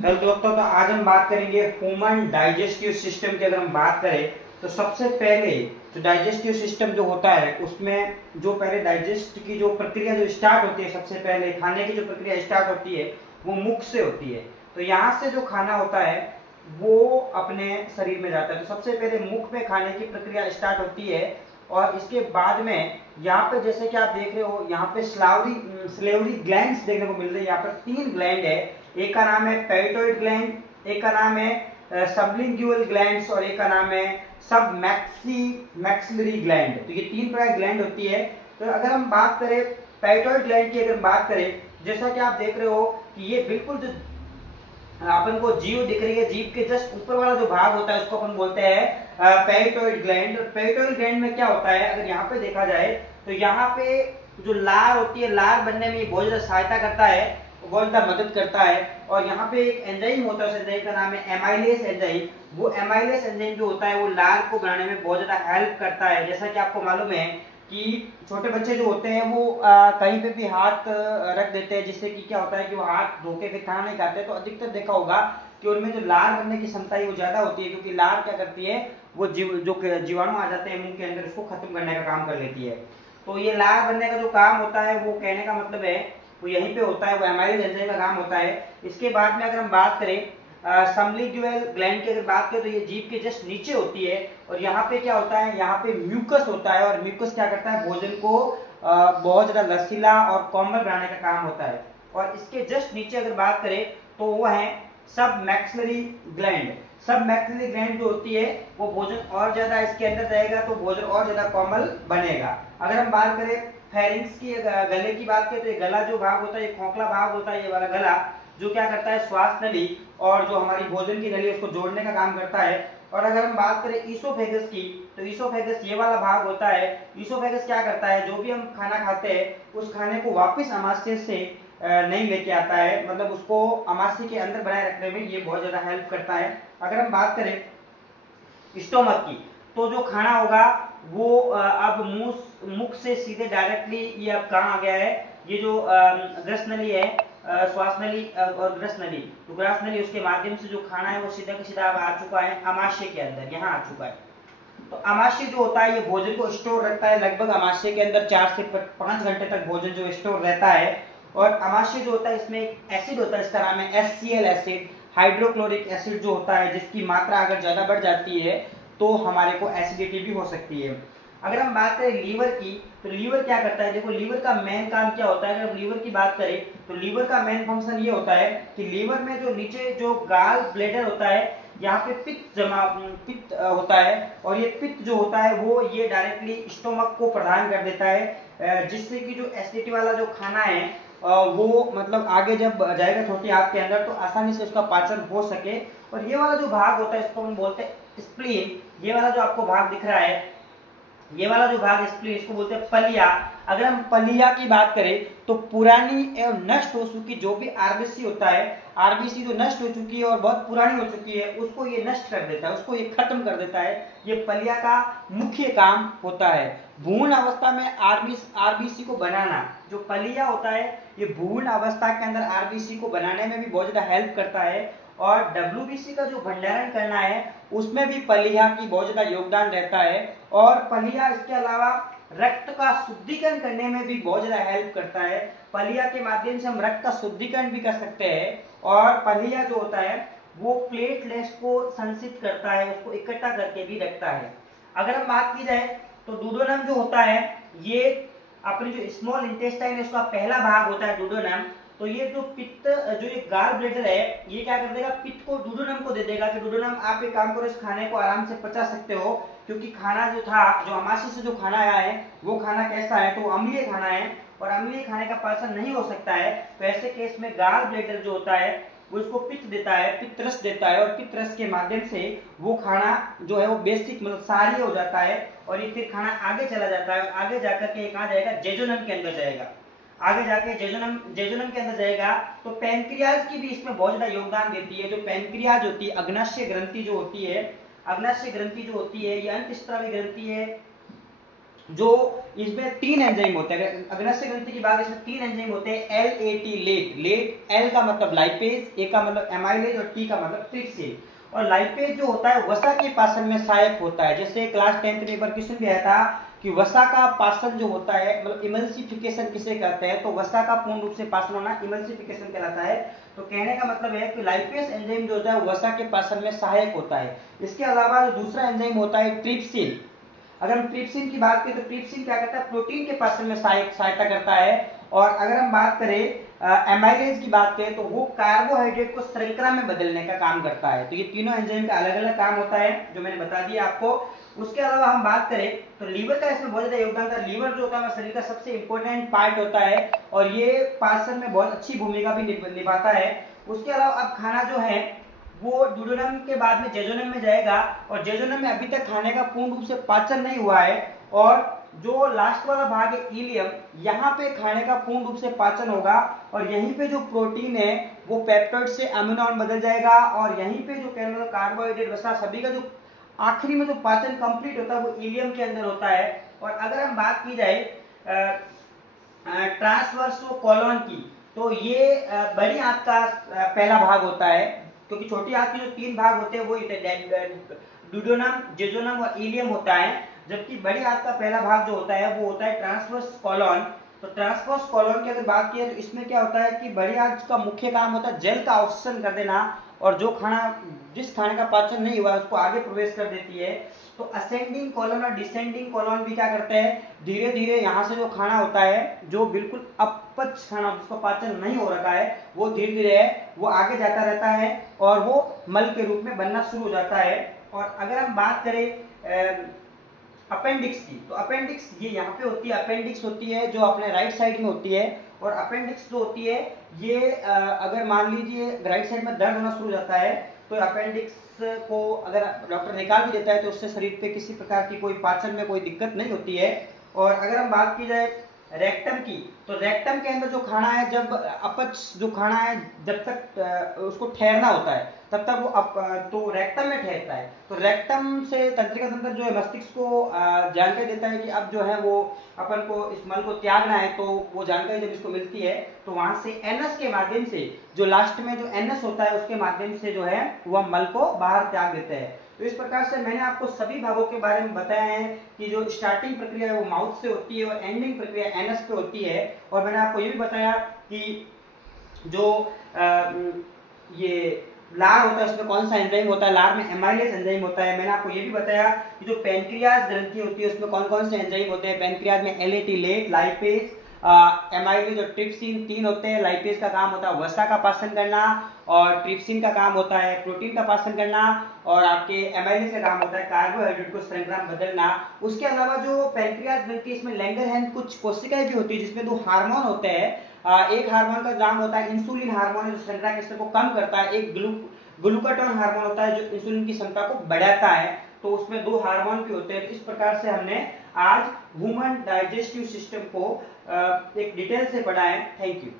Hello दोस्तों, तो आज हम बात करेंगे ह्यूमन डाइजेस्टिव सिस्टम की। अगर हम बात करें तो सबसे पहले जो डाइजेस्टिव सिस्टम जो होता है उसमें जो पहले डाइजेस्ट की जो प्रक्रिया जो स्टार्ट होती है, सबसे पहले खाने की जो प्रक्रिया स्टार्ट होती है वो मुख से होती है। तो यहाँ से जो खाना होता है वो अपने शरीर में जाता है। तो सबसे पहले मुख में खाने की प्रक्रिया स्टार्ट होती है और इसके बाद में यहाँ पे जैसे कि आप देख रहे हो, यहाँ पे स्लेवरी ग्लैंड्स देखने को मिल रही है। यहाँ पर 3 ग्लैंड है। एक का नाम है पैराटाइड ग्लैंड, एक का नाम है सबलिंगुअल ग्लैंड्स और एक का नाम है सब मैक्सिलरी ग्लैंड। तो ये 3 प्रकार ग्लैंड होती है। तो अगर हम बात करें पैराटाइड ग्लैंड की, अगर बात करें, जैसा कि आप देख रहे हो कि ये बिल्कुल जो अपन को जीव दिख रही है, जीव के जस्ट ऊपर वाला जो भाग होता है उसको अपन बोलते हैं पैराटाइड ग्लैंड। और पैराटाइड ग्लैंड में क्या होता है, अगर यहाँ पे देखा जाए तो यहाँ पे जो लार होती है, लार बनने में ये बहुत ज्यादा सहायता करता है, बहुत ज्यादा मदद करता है। और यहाँ पे एक एंजाइम होता है, उस एंजाइम का नाम है एमाइलेज एंजाइम। वो एमाइलेज एंजाइम जो होता है वो लार को बनाने में बहुत ज्यादा हेल्प करता है। जैसा कि आपको मालूम है कि छोटे बच्चे जो होते हैं वो कहीं पे भी हाथ रख देते हैं, जिससे कि क्या होता है कि वो हाथ धो के फिर खाना नहीं खाते। तो अधिकतर देखा होगा कि उनमें जो लार बनने की क्षमता है वो ज्यादा होती है, क्योंकि लार क्या करती है, वो जीवाणु आ जाते हैं मुंह के अंदर, उसको खत्म करने का काम कर लेती है। तो ये लार बनने का जो काम होता है वो कहने का मतलब है वो यहीं पे होता है, वो एमाइलेज एंजाइम का काम होता है। इसके बाद में अगर हम बात करें सबलिंगुअल ग्लैंड की, अगर बात करें तो ये जीभ के जस्ट नीचे होती है। और यहाँ पे क्या होता है, यहाँ पे म्यूकस होता है और म्यूकस क्या करता है, भोजन को बहुत ज्यादा लसीला और कोमल बनाने का काम होता है। और इसके जस्ट नीचे अगर बात करें तो वो है सब मैक्सिलरी ग्लैंड। सब मैक्सिलरी ग्लैंड जो होती है वो भोजन और ज्यादा इसके अंदर जाएगा तो भोजन और ज्यादा कोमल बनेगा। अगर हम बात करें फेरिंक्स की, गले की बात करें तो ये गला जो भाग होता है, ये खोखला भाग होता है, ये वाला गला जो क्या करता है, श्वास नली और जो हमारी भोजन की नली है उसको जोड़ने का काम करता है। और अगर हम बात करें ईसोफेगस की, तो ईसोफेगस ये वाला भाग होता है। ईसोफेगस क्या करता है, जो भी हम खाना खाते हैं उस खाने को वापस आमाशय से नहीं लेके आता है, मतलब उसको आमाशय के अंदर बनाए रखने में ये बहुत ज्यादा हेल्प करता है। अगर हम बात करें स्टोमक की, तो जो खाना होगा वो अब मुख से सीधे डायरेक्टली ये अब कहाँ आ गया है, ये जो ग्रस नली है, श्वास नली और ग्रस नली, तो ग्रस नली उसके माध्यम से जो खाना है वो सीधा का सीधा आ चुका है आमाशय के अंदर, यहाँ आ चुका है। तो आमाशय जो होता है ये भोजन को स्टोर रखता है, लगभग आमाशय के अंदर 4 से 5 घंटे तक भोजन जो स्टोर रहता है। और आमाशय जो होता है इसमें एक एसिड होता है, इसका नाम है HCl एसिड, हाइड्रोक्लोरिक एसिड जो होता है, जिसकी मात्रा अगर ज्यादा बढ़ जाती है तो हमारे को एसिडिटी भी हो सकती है। अगर हम बात करें लीवर की, तो लीवर क्या करता है, देखो लीवर का मेन काम क्या होता है। अगर हम लीवर की बात करें तो लीवर का मेन फंक्शन ये होता है कि लीवर में जो नीचे जो गाल ब्लेडर होता है, यहाँ पे पित्त होता है। और ये पित्त जो होता है वो ये डायरेक्टली स्टोमक को प्रदान कर देता है, जिससे कि जो एसिडिटी वाला जो खाना है वो मतलब आगे जब जाएगा छोटी आंत के अंदर तो आसानी से उसका पाचन हो सके। और ये वाला जो भाग होता है इसको हम बोलते हैं स्प्लीन। ये वाला जो आपको भाग दिख रहा है, ये वाला जो भाग स्प्लीन, इसको बोलते हैं पलिया। अगर हम पलिया की बात करें तो पुरानी एवं नष्ट हो चुकी जो भी आरबीसी होता है, आरबीसी जो नष्ट हो चुकी है और बहुत पुरानी हो चुकी है, उसको ये नष्ट कर देता है, उसको ये खत्म कर देता है। ये पलिया का मुख्य काम होता है। भ्रूण अवस्था में आरबीसी को बनाना, जो पलिया होता है ये भ्रूण अवस्था के अंदर आरबीसी को बनाने में भी बहुत ज्यादा हेल्प करता है। और डब्ल्यूबीसी का जो भंडारण करना है उसमें भी पलिया की बहुत ज्यादा योगदान रहता है। और पलिया इसके अलावा रक्त का शुद्धिकरण करने में भी बहुत ज्यादा हेल्प करता है। पलिया के माध्यम से हम रक्त का शुद्धिकरण भी कर सकते हैं। और पलिया जो होता है वो प्लेटलेट्स को संचित करता है, उसको इकट्ठा करके भी रखता है। अगर हम बात की जाए तो डुओडेनम जो होता है ये अपनी जो स्मॉल इंटेस्टाइन है उसका पहला भाग होता है डुओडेनम। तो ये जो पित्त जो ये गाल ब्लेडर है ये क्या कर देगा, पित्त को डुओडेनम को दे देगा कि डुओडेनम आप एक काम करो, इस खाने को आराम से पचा सकते हो, क्योंकि खाना जो था, जो आमाशय से जो खाना आया है वो खाना कैसा है, तो अम्लीय खाना है और अम्लीय खाने का पाचन नहीं हो सकता है। तो ऐसे केस में गाल ब्लेडर जो होता है वो इसको पित्त देता है, पित्त रस देता है, और पित्त रस के माध्यम से वो खाना जो है वो बेसिक मतलब सारी हो जाता है। और ये फिर खाना आगे चला जाता है और आगे जाकर के कहाँ जाएगा, जेजुनम के अंदर जाएगा। आगे जाके जेजुनम के अंदर जाएगा। तो पैनक्रियाज की भी इसमें बहुत ज्यादा योगदान देती है। जो पैनक्रियाज होती है, अग्नाशय ग्रंथि जो होती है, अग्नाशय ग्रंथि जो होती है ये अंतस्रावी ग्रंथि है, जो इसमें 3 एंजाइम होते हैं, अग्रस्य ग्रंथि की बात, इसमें 3 एंजाइम होते हैं, LAT लेट, लेट L का मतलब लाइपेज, A का मतलब एमाइलेज और T का मतलब ट्रिप्सिन। और लाइपेज जो होता है वसा के पाचन में सहायक होता है। जैसे क्लास 10th में एक बार क्वेश्चन भी आया था कि वसा का पाचन जो होता है, मतलब इमल्सिफिकेशन किसे कहते हैं, तो वसा का पूर्ण रूप से पाचन होना इमल्सिफिकेशन कहलाता है। तो कहने का मतलब है कि लाइपेज एंजाइम जो होता है वसा के पाचन में सहायक होता है। इसके अलावा जो दूसरा एंजाइम होता है ट्रिप्सिन, अगर हम ट्रिप्सिन की बात करें तो ट्रिप्सिन क्या करता है, प्रोटीन के पाचन में सहायता करता है। और अगर हम बात करें एमाइलेज की बात करें तो वो कार्बोहाइड्रेट को श्रृंखला में बदलने का काम करता है। तो ये तीनों एंजाइम का अलग अलग काम होता है जो मैंने बता दिया आपको। उसके अलावा हम बात करें तो लीवर का इसमें बहुत ज्यादा योगदान था। लीवर जो होता है शरीर का सबसे इंपॉर्टेंट पार्ट होता है और ये पाचन में बहुत अच्छी भूमिका भी निभाता है। उसके अलावा अब खाना जो है वो ड्यूडेनम के बाद में जेजुनम में जाएगा और जेजुनम में अभी तक खाने का पूर्ण रूप से पाचन नहीं हुआ है। और जो लास्ट वाला भाग है इलियम, यहाँ पे खाने का पूर्ण रूप से पाचन होगा और यहीं पे जो प्रोटीन है वो पेप्टाइड से अमीनो में बदल जाएगा और यहीं पे जो कार्बोहाइड्रेट वसा सभी का जो आखिरी में जो पाचन कंप्लीट होता है वो इलियम के अंदर होता है। और अगर हम बात की जाए ट्रांसवर्स कॉलोन की, तो ये बड़ी आंत का पहला भाग होता है, क्योंकि छोटी आंत के जो 3 भाग होते हैं वो ड्यूडेनम, जेजुनम और इलियम होता है, जबकि बड़ी आंत का पहला भाग जो होता है वो होता है ट्रांसवर्स कॉलोन। तो ट्रांसवर्स कॉलोन की अगर बात की तो इसमें क्या होता है कि बड़ी आंत का मुख्य काम होता है जल का अवशोषण कर देना और जो खाना, जिस खाने का पाचन नहीं हुआ उसको आगे प्रवेश कर देती है। तो असेंडिंग कॉलोन और डिसेंडिंग कॉलोन भी क्या करते हैं, धीरे धीरे यहाँ से जो खाना होता है जो बिल्कुल अपच खाना जिसको पाचन नहीं हो रखा है वो धीरे धीरे वो आगे जाता रहता है और वो मल के रूप में बनना शुरू हो जाता है। और अगर हम बात करें अपेंडिक्स की, तो अपेंडिक्स ये यहाँ पे होती है, अपेंडिक्स होती है जो अपने राइट साइड में होती है। और अपेंडिक्स जो होती है ये अगर मान लीजिए राइट साइड में दर्द होना शुरू हो जाता है तो अपेंडिक्स को अगर डॉक्टर निकाल भी देता है तो उससे शरीर पे किसी प्रकार की कोई पाचन में कोई दिक्कत नहीं होती है। और अगर हम बात की जाए रेक्टम की, तो रेक्टम के अंदर जो खाना है, जब अपच जो खाना है जब तक उसको ठहरना होता है तब तक वो तो रेक्टम में ठहरता है। तो रेक्टम से तंत्रिका तंत्र जो है मस्तिष्क को जानकारी देता है कि अब जो है वो अपन को इस मल को त्यागना है। तो वो जानकारी जब इसको मिलती है तो वहां से एनस के माध्यम से, जो लास्ट में जो एनस होता है उसके माध्यम से जो है वह मल को बाहर त्याग देता है। तो इस प्रकार से मैंने आपको सभी भागों के बारे में बताया है कि जो स्टार्टिंग प्रक्रिया है वो माउथ से होती है और एंडिंग प्रक्रिया एनस पे होती है। और मैंने आपको ये भी बताया कि जो ये लार होता है उसमें कौन सा एंजाइम होता है, लार में एमाइलेज एंजाइम होता है। मैंने आपको ये भी बताया कि जो पैनक्रियाज ग्रंथि होती है उसमें कौन कौन से एंजाइम होते हैं। पैनक्रियाज में LAT लेट, लाइपेज, एमाइलेज और ट्रिप्सिन 3 होते हैं। लाइपेज का काम होता है वसा का पाचन करना और ट्रिप्सिन का काम होता है प्रोटीन का पाचन करना और आपके एमाइलेज का काम होता है कार्बोहाइड्रेट को श्रृंखला में बदलना। उसके अलावा जो पैनक्रियाज ग्रंथि इसमें लैंगरहैंस कुछ कोशिकाएं भी होती है जिसमें 2 हार्मोन होते हैं। एक हार्मोन का नाम होता है इंसुलिन हार्मोन जो श्रृंखला के स्तर को कम करता है। एक ग्लूकाटोन हार्मोन होता है जो इंसुलिन की क्षमता को बढ़ाता है। तो उसमें 2 हार्मोन भी होते हैं। तो इस प्रकार से हमने आज ह्यूमन डाइजेस्टिव सिस्टम को एक डिटेल से पढ़ा है। Thank you.